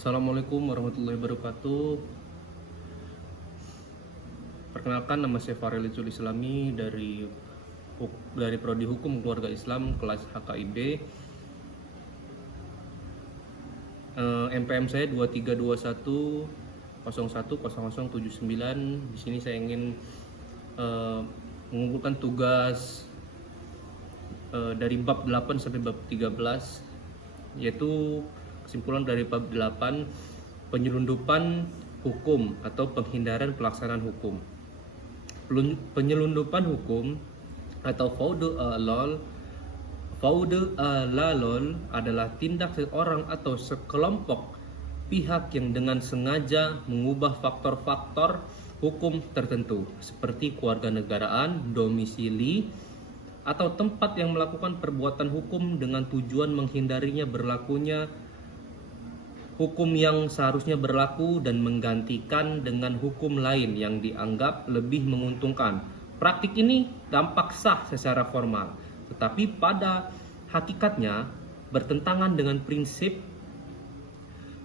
Assalamualaikum warahmatullahi wabarakatuh. Perkenalkan, nama saya Farel Icul Islami dari Prodi Hukum Keluarga Islam kelas HKIB. MPM saya 2321010079. Di sini saya ingin mengumpulkan tugas dari bab 8 sampai bab 13, yaitu kesimpulan dari bab 8, penyelundupan hukum atau penghindaran pelaksanaan hukum. Penyelundupan hukum atau faude lalol adalah tindak seorang atau sekelompok pihak yang dengan sengaja mengubah faktor-faktor hukum tertentu seperti kewarganegaraan, domisili, atau tempat yang melakukan perbuatan hukum dengan tujuan menghindarinya berlakunya hukum yang seharusnya berlaku dan menggantikan dengan hukum lain yang dianggap lebih menguntungkan. Praktik ini tampak sah secara formal, tetapi pada hakikatnya bertentangan dengan prinsip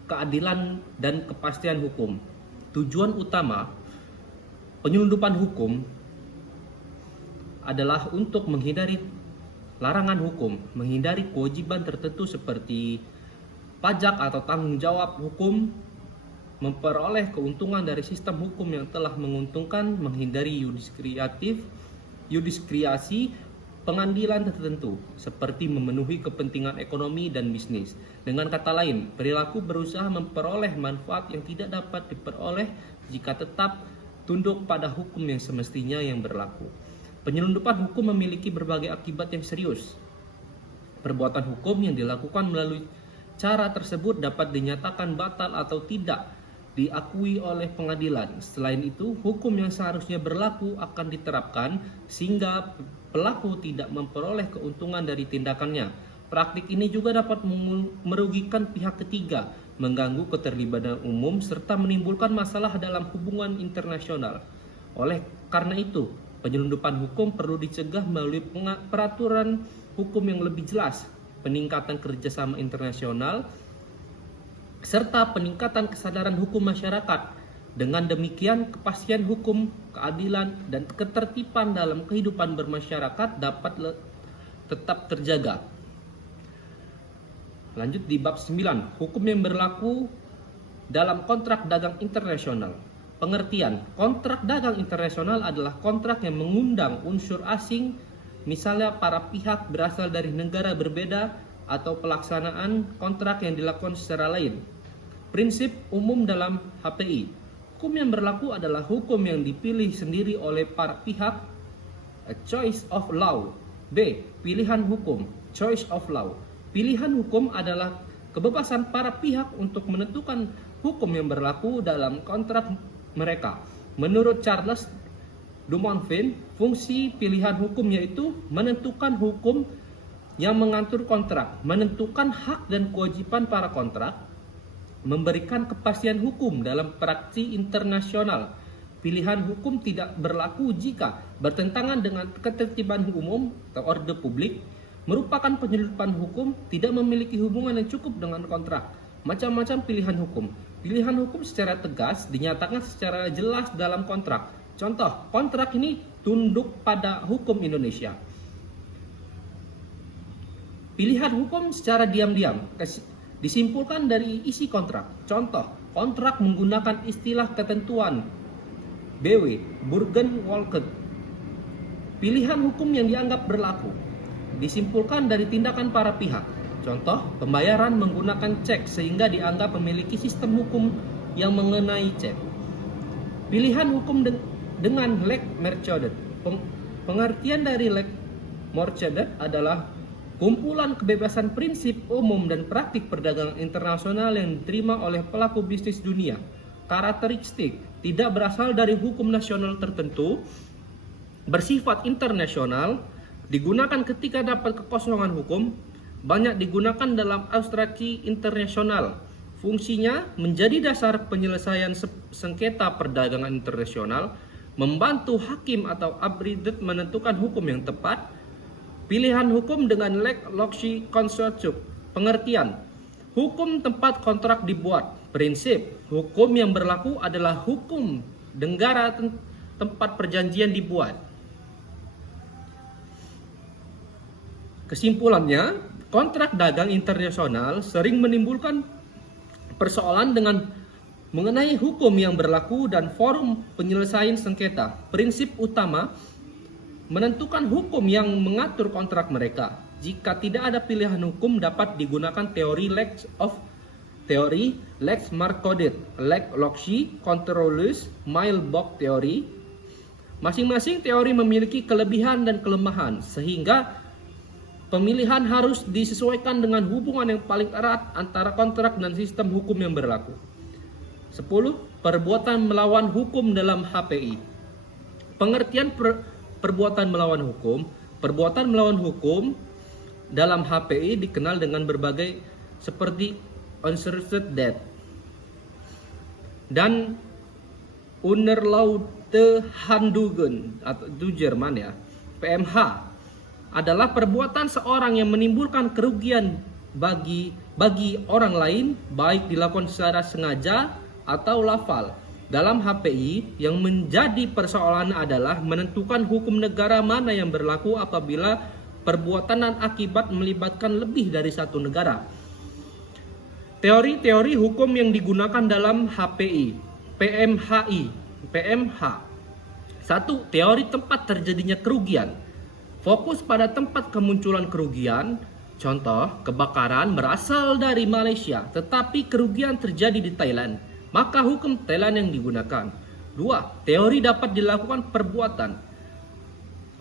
keadilan dan kepastian hukum. Tujuan utama penyelundupan hukum adalah untuk menghindari larangan hukum, menghindari kewajiban tertentu seperti pajak atau tanggung jawab hukum, memperoleh keuntungan dari sistem hukum yang telah menguntungkan, menghindari yudiskriasi pengadilan tertentu seperti memenuhi kepentingan ekonomi dan bisnis. Dengan kata lain, perilaku berusaha memperoleh manfaat yang tidak dapat diperoleh jika tetap tunduk pada hukum yang semestinya yang berlaku. Penyelundupan hukum memiliki berbagai akibat yang serius. Perbuatan hukum yang dilakukan melalui cara tersebut dapat dinyatakan batal atau tidak diakui oleh pengadilan. Selain itu, hukum yang seharusnya berlaku akan diterapkan sehingga pelaku tidak memperoleh keuntungan dari tindakannya. Praktik ini juga dapat merugikan pihak ketiga, mengganggu keterlibatan umum, serta menimbulkan masalah dalam hubungan internasional. Oleh karena itu, penyelundupan hukum perlu dicegah melalui peraturan hukum yang lebih jelas, peningkatan kerjasama internasional, serta peningkatan kesadaran hukum masyarakat. Dengan demikian, kepastian hukum, keadilan, dan ketertiban dalam kehidupan bermasyarakat dapat tetap terjaga. Lanjut di bab 9, hukum yang berlaku dalam kontrak dagang internasional. Pengertian, kontrak dagang internasional adalah kontrak yang mengundang unsur asing, misalnya para pihak berasal dari negara berbeda atau pelaksanaan kontrak yang dilakukan secara lain. Prinsip umum dalam HPI, hukum yang berlaku adalah hukum yang dipilih sendiri oleh para pihak, a choice of law. B. Pilihan hukum, choice of law. Pilihan hukum adalah kebebasan para pihak untuk menentukan hukum yang berlaku dalam kontrak mereka. Menurut Charles Dumontvin, fungsi pilihan hukum yaitu menentukan hukum yang mengatur kontrak, menentukan hak dan kewajiban para kontrak, memberikan kepastian hukum dalam praksi internasional. Pilihan hukum tidak berlaku jika bertentangan dengan ketertiban umum atau orde publik, merupakan penyelundupan hukum, tidak memiliki hubungan yang cukup dengan kontrak. Macam-macam pilihan hukum. Pilihan hukum secara tegas dinyatakan secara jelas dalam kontrak. Contoh, kontrak ini tunduk pada hukum Indonesia. Pilihan hukum secara diam-diam disimpulkan dari isi kontrak. Contoh, kontrak menggunakan istilah ketentuan BW, Burgen-Walker. Pilihan hukum yang dianggap berlaku disimpulkan dari tindakan para pihak. Contoh, pembayaran menggunakan cek sehingga dianggap memiliki sistem hukum yang mengenai cek. Pilihan hukum dengan leg merchandise. Pengertian dari leg merchandise adalah kumpulan kebebasan prinsip umum dan praktik perdagangan internasional yang diterima oleh pelaku bisnis dunia. Karakteristik tidak berasal dari hukum nasional tertentu, bersifat internasional, digunakan ketika dapat kekosongan hukum, banyak digunakan dalam abstraksi internasional. Fungsinya menjadi dasar penyelesaian sengketa perdagangan internasional, membantu hakim atau abridget menentukan hukum yang tepat. Pilihan hukum dengan leg loci consortium. Pengertian, hukum tempat kontrak dibuat. prinsip hukum yang berlaku adalah hukum negara tempat perjanjian dibuat. Kesimpulannya, kontrak dagang internasional sering menimbulkan persoalan dengan mengenai hukum yang berlaku dan forum penyelesaian sengketa. Prinsip utama menentukan hukum yang mengatur kontrak mereka. Jika tidak ada pilihan hukum, dapat digunakan teori Lex Marcodit, Lex Loci, Controllus, Mailbox teori. Masing-masing teori memiliki kelebihan dan kelemahan, sehingga pemilihan harus disesuaikan dengan hubungan yang paling erat antara kontrak dan sistem hukum yang berlaku. 10. Perbuatan melawan hukum dalam HPI. Pengertian perbuatan melawan hukum. Perbuatan melawan hukum dalam HPI dikenal dengan berbagai seperti uncertain debt dan unerlaubte Handlungen atau itu Jerman ya. PMH adalah perbuatan seorang yang menimbulkan kerugian bagi orang lain, baik dilakukan secara sengaja atau lafal. Dalam HPI, yang menjadi persoalan adalah menentukan hukum negara mana yang berlaku apabila perbuatan dan akibat melibatkan lebih dari satu negara. Teori-teori hukum yang digunakan dalam HPI. PMH. 1. Teori tempat terjadinya kerugian. Fokus pada tempat kemunculan kerugian. Contoh, kebakaran berasal dari Malaysia, tetapi kerugian terjadi di Thailand. Maka hukum Thailand yang digunakan. 2. Teori dapat dilakukan perbuatan.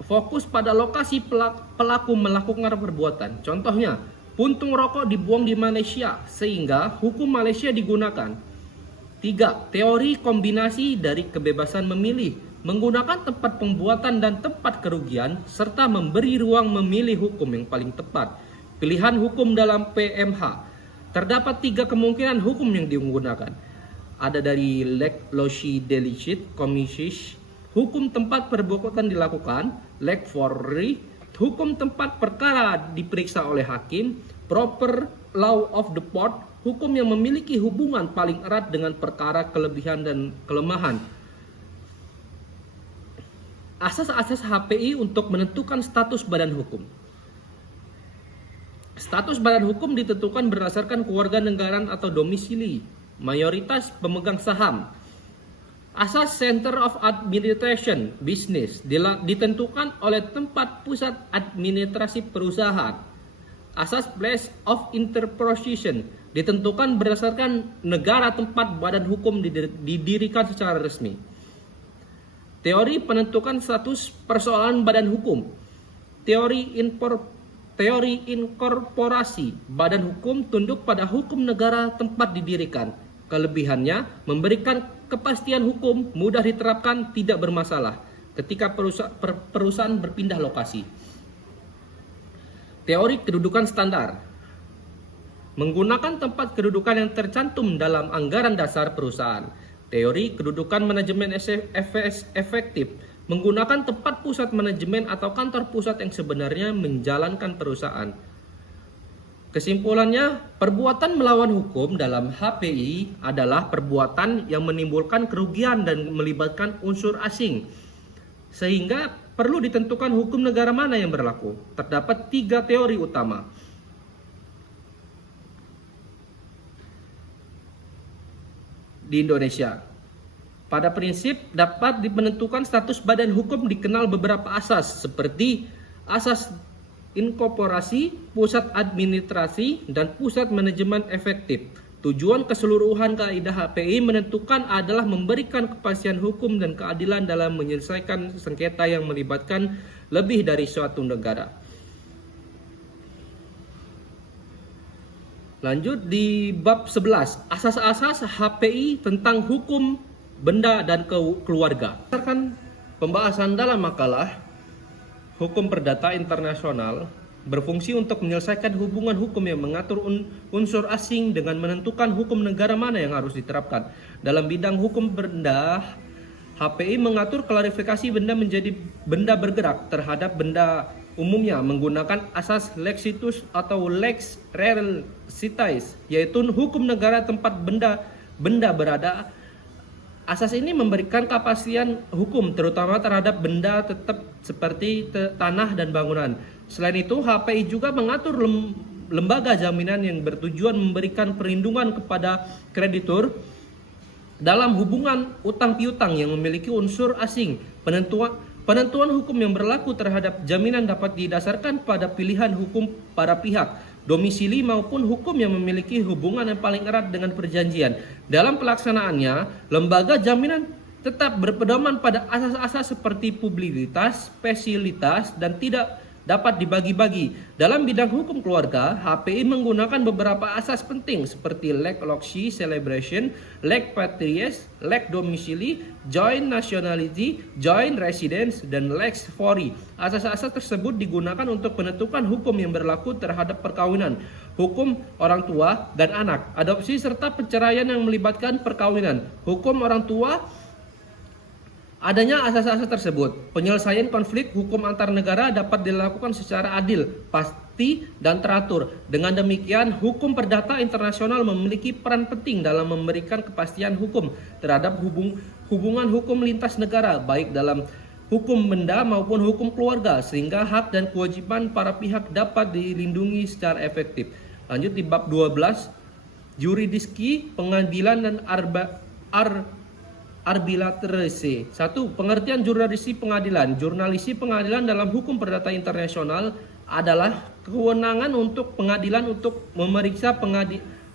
Fokus pada lokasi pelaku melakukan perbuatan. Contohnya, puntung rokok dibuang di Malaysia, sehingga hukum Malaysia digunakan. 3. Teori kombinasi dari kebebasan memilih, menggunakan tempat pembuatan dan tempat kerugian, serta memberi ruang memilih hukum yang paling tepat. Pilihan hukum dalam PMH. Terdapat 3 kemungkinan hukum yang digunakan. Ada dari Lex Loci Delicit Commissis, hukum tempat perbuatan dilakukan. Lex Forri, hukum tempat perkara diperiksa oleh hakim. Proper law of the port, hukum yang memiliki hubungan paling erat dengan perkara, kelebihan dan kelemahan. Asas-asas HPI untuk menentukan status badan hukum. Status badan hukum ditentukan berdasarkan kewarganegaraan atau domisili, mayoritas pemegang saham. Asas Center of Administration Business ditentukan oleh tempat pusat administrasi perusahaan. Asas Place of Interposition ditentukan berdasarkan negara tempat badan hukum didirikan secara resmi. Teori penentukan status persoalan badan hukum. Teori inkorporasi badan hukum tunduk pada hukum negara tempat didirikan. Kelebihannya memberikan kepastian hukum, mudah diterapkan, tidak bermasalah ketika perusahaan berpindah lokasi. Teori kedudukan standar menggunakan tempat kedudukan yang tercantum dalam anggaran dasar perusahaan. Teori kedudukan manajemen efektif menggunakan tempat pusat manajemen atau kantor pusat yang sebenarnya menjalankan perusahaan. Kesimpulannya, perbuatan melawan hukum dalam HPI adalah perbuatan yang menimbulkan kerugian dan melibatkan unsur asing, sehingga perlu ditentukan hukum negara mana yang berlaku. Terdapat 3 teori utama. Di Indonesia, pada prinsip dapat menentukan status badan hukum dikenal beberapa asas, seperti asas inkorporasi, pusat administrasi, dan pusat manajemen efektif. Tujuan keseluruhan kaidah HPI menentukan adalah memberikan kepastian hukum dan keadilan dalam menyelesaikan sengketa yang melibatkan lebih dari suatu negara. Lanjut di bab 11, asas-asas HPI tentang hukum benda dan keluarga. Berdasarkan pembahasan dalam makalah, hukum perdata internasional berfungsi untuk menyelesaikan hubungan hukum yang mengatur unsur asing dengan menentukan hukum negara mana yang harus diterapkan. Dalam bidang hukum benda, HPI mengatur klarifikasi benda menjadi benda bergerak terhadap benda umumnya menggunakan asas lexitus atau lex realitatis, yaitu hukum negara tempat benda benda berada. Asas ini memberikan kepastian hukum terutama terhadap benda tetap seperti tanah dan bangunan. Selain itu, HPI juga mengatur lembaga jaminan yang bertujuan memberikan perlindungan kepada kreditur dalam hubungan utang piutang yang memiliki unsur asing. Penentuan hukum yang berlaku terhadap jaminan dapat didasarkan pada pilihan hukum para pihak, domisili maupun hukum yang memiliki hubungan yang paling erat dengan perjanjian. Dalam pelaksanaannya, lembaga jaminan tetap berpedoman pada asas-asas seperti publisitas, spesialitas, dan tidak dapat dibagi-bagi. Dalam bidang hukum keluarga, HPI menggunakan beberapa asas penting seperti lex loci celebration, lex patrias, lex domicili, joint nationality, joint residence, dan lex fori. Asas-asas tersebut digunakan untuk menentukan hukum yang berlaku terhadap perkawinan, hukum orang tua dan anak, adopsi serta perceraian yang melibatkan perkawinan, hukum orang tua. Adanya asas-asas tersebut, penyelesaian konflik hukum antar negara dapat dilakukan secara adil, pasti, dan teratur. Dengan demikian, hukum perdata internasional memiliki peran penting dalam memberikan kepastian hukum terhadap hubungan hukum lintas negara, baik dalam hukum benda maupun hukum keluarga, sehingga hak dan kewajiban para pihak dapat dilindungi secara efektif. Lanjut di bab 12, jurisdiksi, pengadilan, dan arbitrase. 1. Pengertian jurnalistik pengadilan. Jurnalistik pengadilan dalam hukum perdata internasional adalah kewenangan untuk pengadilan untuk memeriksa,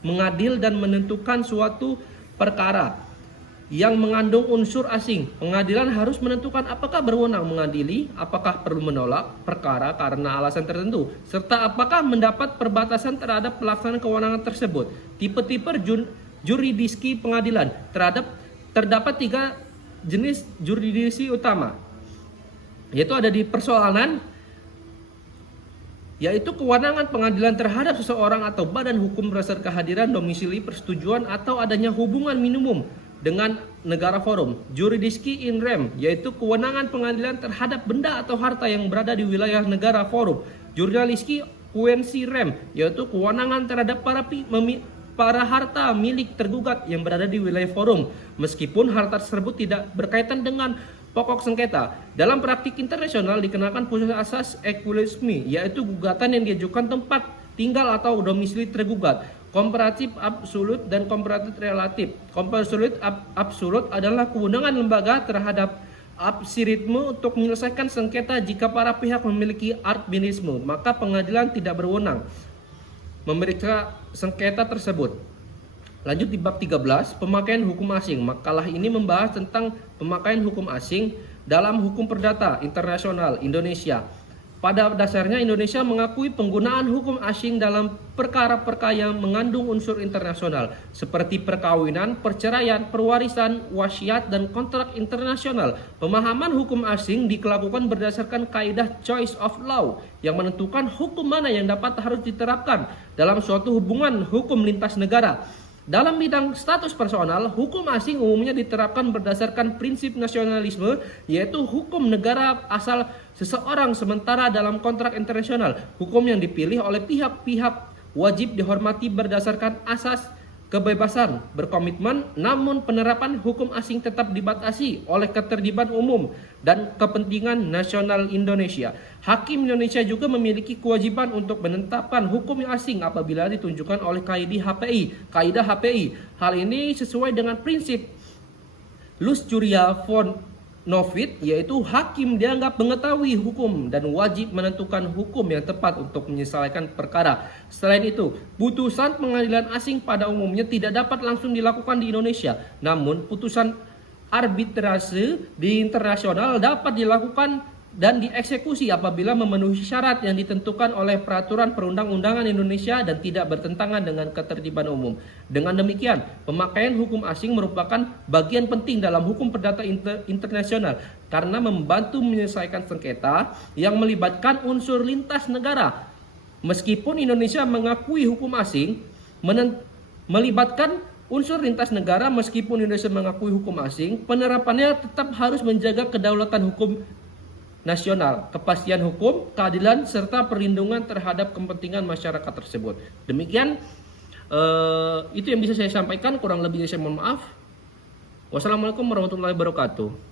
mengadil, dan menentukan suatu perkara yang mengandung unsur asing. Pengadilan harus menentukan apakah berwenang mengadili, apakah perlu menolak perkara karena alasan tertentu, serta apakah mendapat perbatasan terhadap pelaksanaan kewenangan tersebut. Tipe-tipe jurisdiksi pengadilan. Terdapat 3 jenis jurisdiksi utama, yaitu ada di persoalan, yaitu kewenangan pengadilan terhadap seseorang atau badan hukum berdasar kehadiran, domisili, persetujuan, atau adanya hubungan minimum dengan negara forum. Jurisdiksi in rem, yaitu kewenangan pengadilan terhadap benda atau harta yang berada di wilayah negara forum. Jurisdiksi quensi rem, yaitu kewenangan terhadap para harta milik tergugat yang berada di wilayah forum, meskipun harta tersebut tidak berkaitan dengan pokok sengketa. Dalam praktik internasional dikenakan putusan asas equilisme, yaitu gugatan yang diajukan tempat tinggal atau domisili tergugat. Komparatif absolut dan komparatif relatif. Komparatif absolut adalah kewenangan lembaga terhadap absolutisme untuk menyelesaikan sengketa. Jika para pihak memiliki arbitrisme, maka pengadilan tidak berwenang memeriksa sengketa tersebut. Lanjut di bab 13, pemakaian hukum asing. Makalah ini membahas tentang pemakaian hukum asing dalam hukum perdata internasional Indonesia. Pada dasarnya Indonesia mengakui penggunaan hukum asing dalam perkara-perkara yang mengandung unsur internasional seperti perkawinan, perceraian, perwarisan, wasiat, dan kontrak internasional. Pemahaman hukum asing dilakukan berdasarkan kaidah choice of law yang menentukan hukum mana yang harus diterapkan dalam suatu hubungan hukum lintas negara. Dalam bidang status personal, hukum asing umumnya diterapkan berdasarkan prinsip nasionalisme, yaitu hukum negara asal seseorang, sementara dalam kontrak internasional, hukum yang dipilih oleh pihak-pihak wajib dihormati berdasarkan asas kebebasan berkomitmen, namun penerapan hukum asing tetap dibatasi oleh ketertiban umum dan kepentingan nasional Indonesia. Hakim Indonesia juga memiliki kewajiban untuk menetapkan hukum asing apabila ditunjukkan oleh kaidah HPI. Hal ini sesuai dengan prinsip Lus Curia von Novit, yaitu hakim dianggap mengetahui hukum dan wajib menentukan hukum yang tepat untuk menyelesaikan perkara. Selain itu, putusan pengadilan asing pada umumnya tidak dapat langsung dilakukan di Indonesia. Namun, putusan arbitrase di internasional dapat dilakukan dan dieksekusi apabila memenuhi syarat yang ditentukan oleh peraturan perundang-undangan Indonesia dan tidak bertentangan dengan ketertiban umum. Dengan demikian, pemakaian hukum asing merupakan bagian penting dalam hukum perdata internasional karena membantu menyelesaikan sengketa yang melibatkan unsur lintas negara. Meskipun Indonesia mengakui hukum asing melibatkan unsur lintas negara, meskipun Indonesia mengakui hukum asing, penerapannya tetap harus menjaga kedaulatan hukum nasional, kepastian hukum, keadilan, serta perlindungan terhadap kepentingan masyarakat tersebut. Demikian Itu yang bisa saya sampaikan, kurang lebihnya saya mohon maaf. Wassalamualaikum warahmatullahi wabarakatuh.